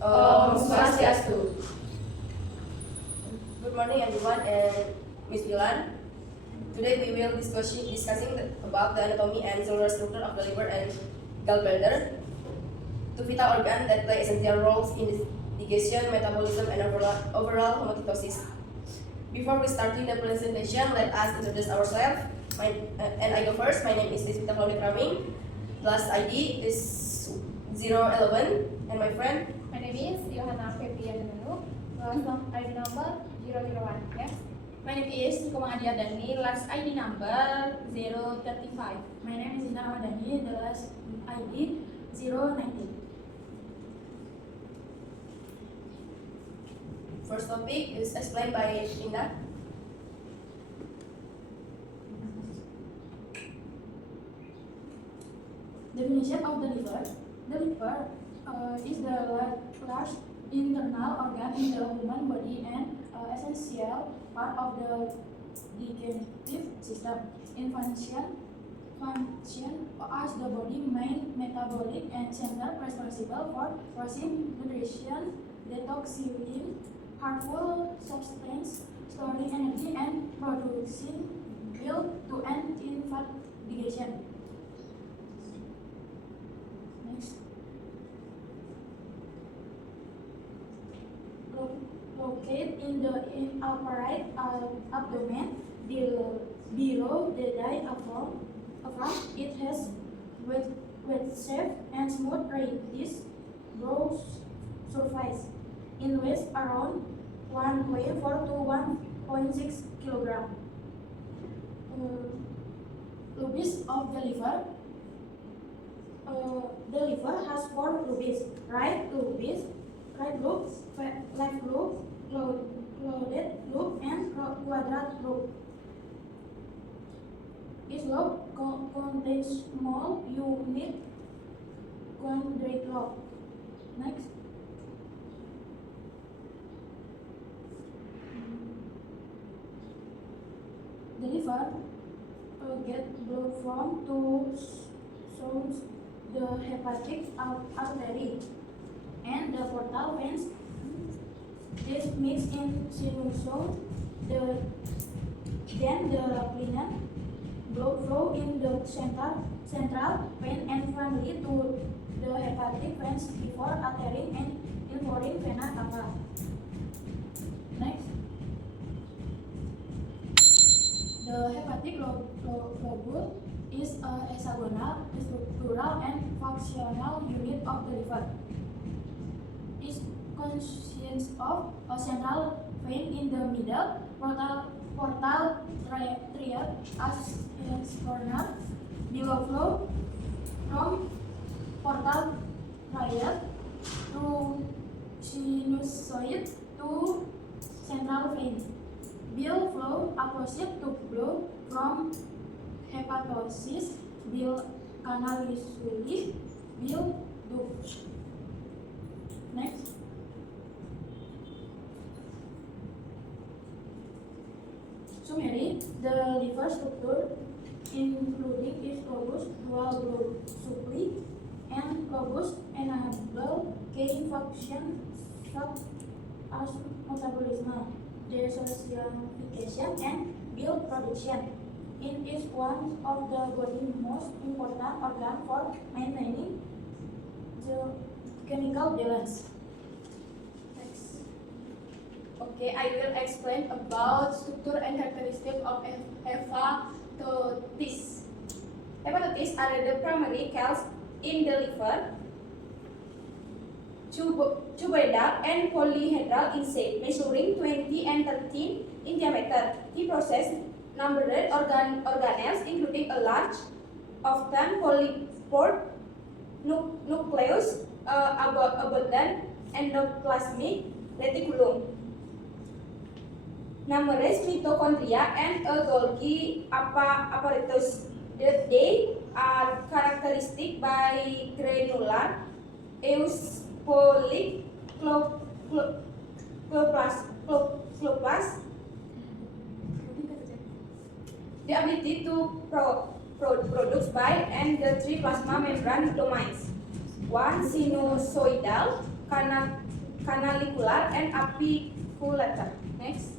Om Swastiastu. Good morning everyone and Miss Milan. Today we will discussing about the anatomy and cellular structure of the liver and gallbladder, two vital organs that play essential roles in digestion, metabolism, and overall homeostasis. Before we start the presentation, let us introduce ourselves. And I go first. My name is Lismita Claudia Kraming. Class ID is 011, and my friend. My name is Yohana Febriana Nanu. Class ID number 001. Yes. My name is Nikoma Adiadani, last ID number 035. My name is Indah Ramadhani, the last ID 019. First topic is explained by Indah. Definition of the liver. The liver is the large internal organ in the human body and essential part of the digestive system. In function as the body main metabolic and center responsible for processing nutrition, detoxifying harmful substances, storing energy, and producing bile to end infant digestion. Next. Located in the upright abdomen below the diaphragm, it has wet shape and smooth reddish brown surface. In weight around 1.4 to 1.6 kg. Lobes of the liver. The liver has four lobes: right lobe, left lobe, loaded lobe, and quadrant lobe. Each lobe contains small unit quadrant lobe. Next. The liver gets blood from two zones, the hepatic artery and the portal veins. This mix in sinusoid, then the linear blood flow in the central vein and finally to the hepatic veins before entering and involving vena cava. Next. The hepatic lobule is a hexagonal, structural, and functional unit of the liver. It consists of a central vein in the middle, portal triad as corner, below flow from portal triad to sinusoid to central vein. Bile flow opposite to flow from hepatocyst, bile canal usually bile duct. Next. Summary: the liver structure including its lobus, dual lobe supply, and lobus enable key function such as metabolism, detoxification, and bile production. It is one of the body's most important organs for maintaining the chemical balance. Next. Okay, I will explain about structure and characteristics of hepatitis. Hepatitis are the primary cells in the liver, cuboidal and polyhedral in shape, measuring 20 and 13 in diameter. He possesses numbered organelles, including a large, often polypore nucleus, abundant endoplasmic reticulum, numerous mitochondria, and a Golgi apparatus. They are characteristic by granular eosinophilic chloroplast, the ability to produce bile, and the three plasma membrane domains. One, sinusoidal canalicular and apiculator. Next.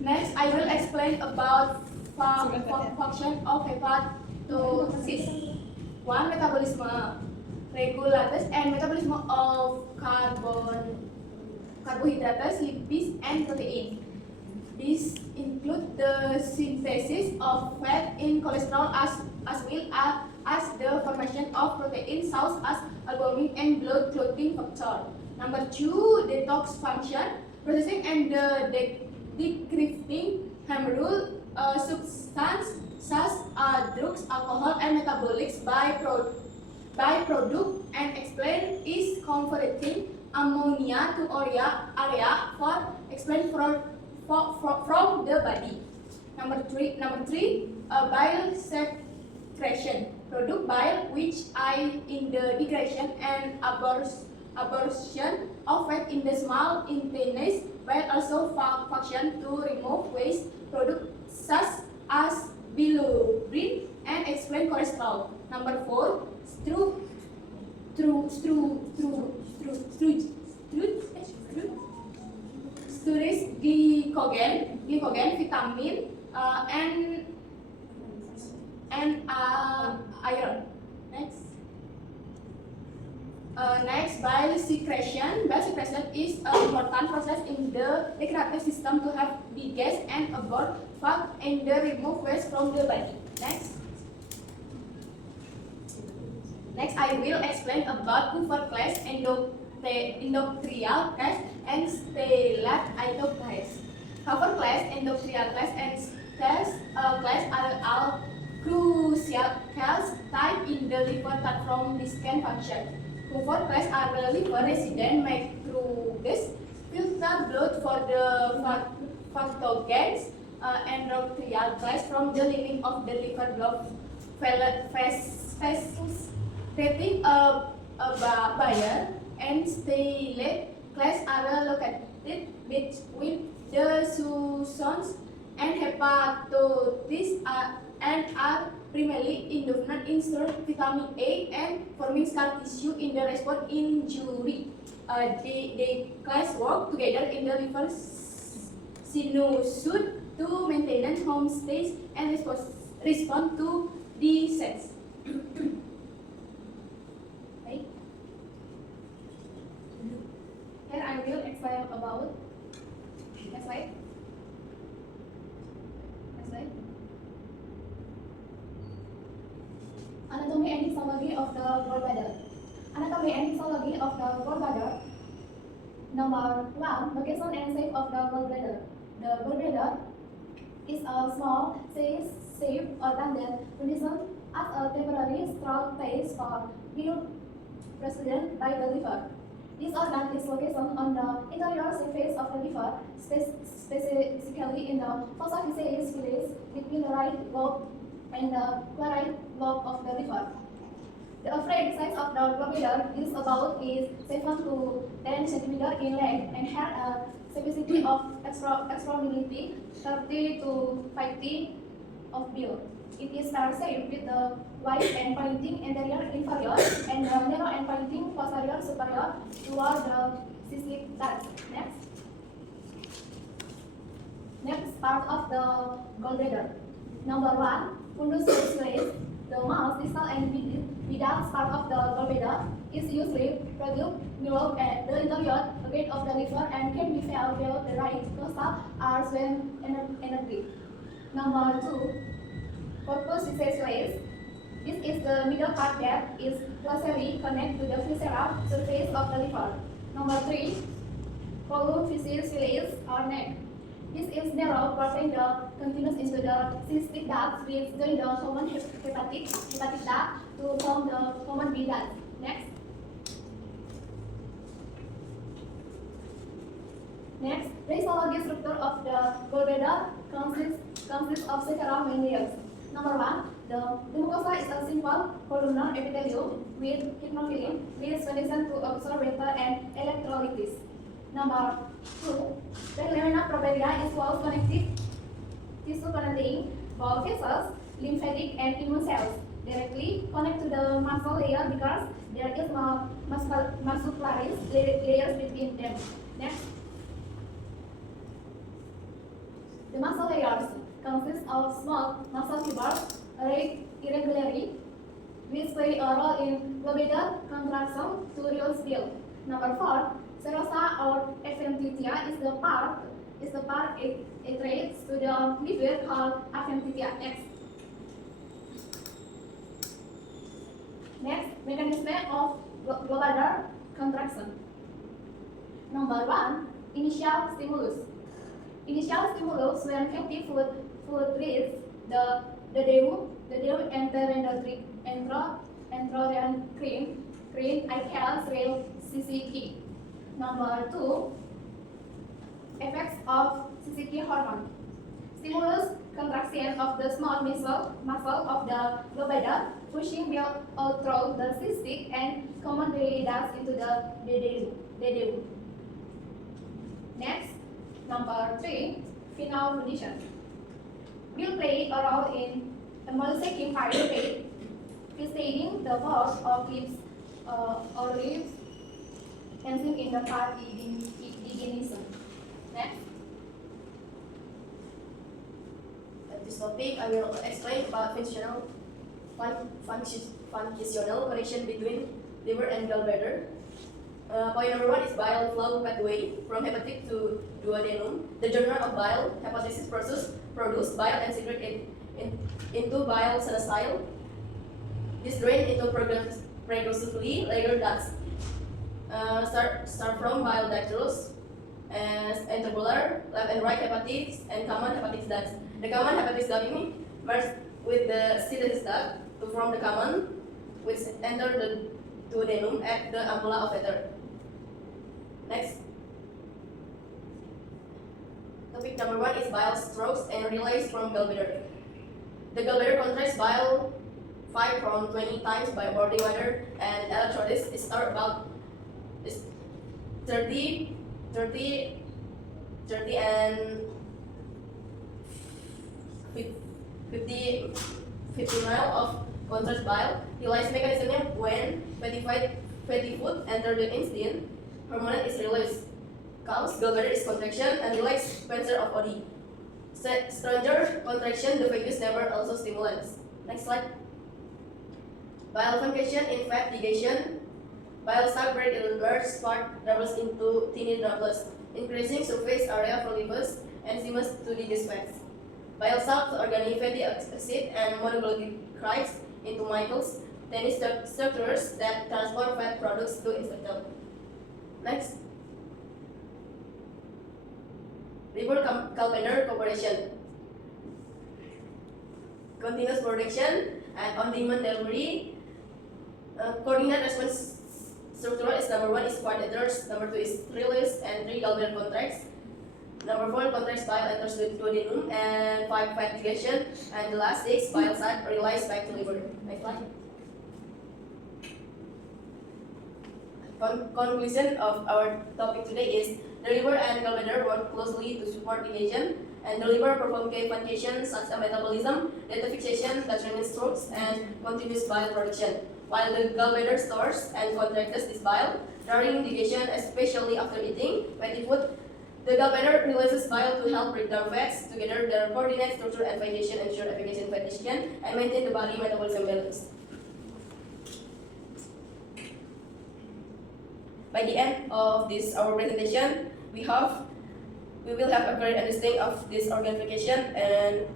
Next, I will explain about function of hepatocyst. 1. Metabolism, regulators and metabolism of carbohydrates, lipids, and protein. These include the synthesis of fat in cholesterol as well as the formation of protein such as albumin and blood clotting factor. Number 2, detox function, processing and decrypting hemorrhage substance such as drugs, alcohol, and metabolic byproduct, and explain is converting ammonia to urea for explain from the body. Number three, bile secretion, product bile which aid in the degradation and absorption of fat in the small intestine, while also function to remove waste products such as bilirubin and explain cholesterol. Number 4, storage glycogen, vitamin, and iron. Next, bile secretion. Bile secretion is an important process in the reproductive system to have digest and absorb fat and remove waste from the body. Next, I will explain about Cooper class, endothelial class, and stalactite class. Cooper class, endothelial class, and class are all crucial cells type in the liver that from this can function. Cooper class are the liver resident microbes, filter blood for the pathogens, endothelial class from the lining of the liver blood vessels. Treating a buyer and stellate class are located between the suctions and hepatocytes and are primarily indifferent in storing vitamin A and forming scar tissue in the response injury. They class work together in the liver sinusoid to maintain homeostasis and respond to disease. Here I will explain about next slide. Anatomy and histology of the gallbladder. Anatomy and histology of the gallbladder. Number 1, location and shape of the gallbladder. The gallbladder is a small, shaped organ that functions as a temporary storage space for milk produced by the liver. This organ is located on the interior surface of the liver, specifically in the fossa vitalis between the right lobe and the right lobe of the liver. The average size of the gallbladder is about 7 to 10 cm in length and has a capacity of extremity 30 to 50 of beer. It is star-shaped with the wide and pointing anterior inferior and the narrow and pointing posterior superior toward the cystic duct. Next part of the gallbladder. Number 1, fundus saccharis. The most distal and middle part of the gallbladder is usually produced below the interior gate of the liver and can be found below the right costal or swim energy. Number 2, corpus saccharis. This is the middle part that is closely connected to the visceral surface of the liver. Number 3, column vitellis or neck. This is narrow, crossing the continuous into the cystic duct with join the common hepatic duct to form the common bile duct. Next, the histology structure of the gallbladder consists of several main layers. Number 1, the mucosa is a simple columnar epithelium with hypnophilin with condition to absorb water and electrolysis. Number 2, the lamina propria is close connective tissue containing blood vessels, lymphatic and immune cells. directly connect to the muscle layer because there is no muscularis layers between them. Next, the muscle layers consist of small muscle fibers arrayed irregularly, which play a role in globidal contraction to release build. Number 4, serosa or adventitia is the part it traces to the liver called adventitia X. Next, mechanism of globidal contraction. Number 1, initial stimulus. Initial stimulus when fatty food reaches the enteroendocrine ICAL CCK. Number 2, effects of CCK hormone. Stimulus contraction of the small muscle of the globidal, pushing milk out through the cystic and common ducts into the dedeu. Next, number 3, phenol condition. Will play a role in emulsifying pyruvate, preceding the force of leaves enzyme in the part degeneration. Next. At this topic, I will explain about functional connection between liver and gallbladder. Point number 1 is bile flow pathway from hepatic to duodenum. The journey of bile hepatocytes produce bile and secrete into bile celestile. This drain into progressively layered ducts. Start from bile ductus and tubular, left and right hepatics and common hepatics ducts. The common hepatics duct merge with the synthesis duct to form the common, which enter the duodenum at the ampulla of Vater. Next. Topic number 1 is bile strokes and relays from gallbladder. The gallbladder contracts bile 5 from 20 times by boarding water, and electrolysis is start about 30 and 50 mile of contrast bile. Release mechanism when fatty food enter the intestine, hormone is released. Comes gallbladder is contraction and relax pressure of body. Stronger contraction, the vagus nerve also stimulates. Next slide. Bile function in fat digestion. Bile sac break in large part travels into tiny droplets, increasing surface area for livers enzymes to digest fats. Bile salts organic fatty acid and monoglycerides into micelles, tiny structures that transport fat products to intestine. Next. Liver gallbladder cooperation. Continuous production and on-demand delivery. Coordinate response structure is number 1 is quadrators, number 2 is release, and 3 gallbladder contracts. Number 4 contracts bile enters the duodenum, and 5 fat digestion, and the last 6 bile sac release back to liver. Next slide. Conclusion of our topic today is the liver and gallbladder work closely to support digestion, and the liver perform key functions such as metabolism, detoxification, gastrointestinal strokes, and continuous bile production, while the gallbladder stores and contracts this bile during digestion, especially after eating fatty food. The gallbladder releases bile to help break down fats. Together, their coordinate structure and digestion ensure efficient fat digestion and maintain the body metabolism balance. By the end of this our presentation, we will have a great understanding of this organification and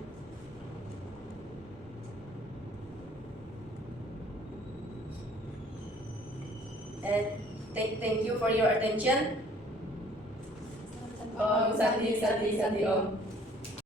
thank you for your attention. Om Santi Santi Santi Om.